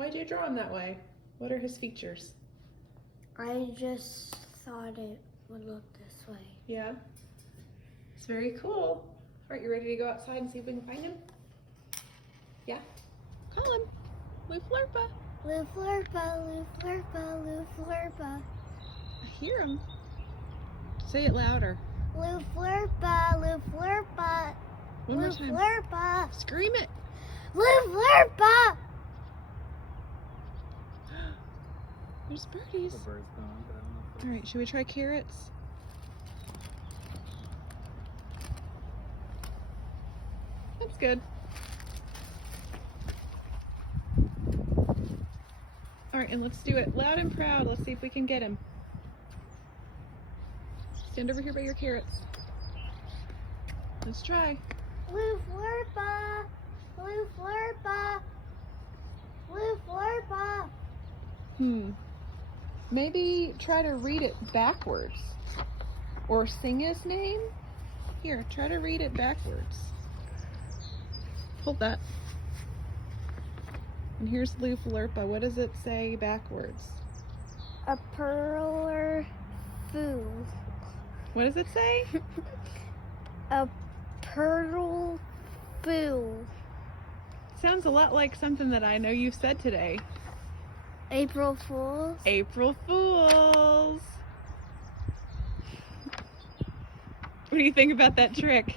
Why'd you draw him that way? What are his features? I just thought it would look this way. Yeah. It's very cool. All right, you ready to go outside and see if we can find him? Yeah? Call him. Loof-lirpa. Loof-lirpa, Loof-lirpa, Loof-lirpa. I hear him. Say it louder. Loof-lirpa, Loof-lirpa. One more time. Loof-lirpa. Scream it. Loof-lirpa. There's birdies. The bird's gone, but I don't know if All right, should we try carrots? That's good. All right, and let's do it loud and proud. Let's see if we can get him. Stand over here by your carrots. Let's try. Loof-lirpa, Loof-lirpa, Loof-lirpa. Maybe try to read it backwards. Or sing his name. Here, try to read it backwards. Hold that. And here's Loof-lirpa. What does it say backwards? A perler fool. What does it say? A pearl fool. Sounds a lot like something that I know you've said today. April Fools. April Fools. What do you think about that trick?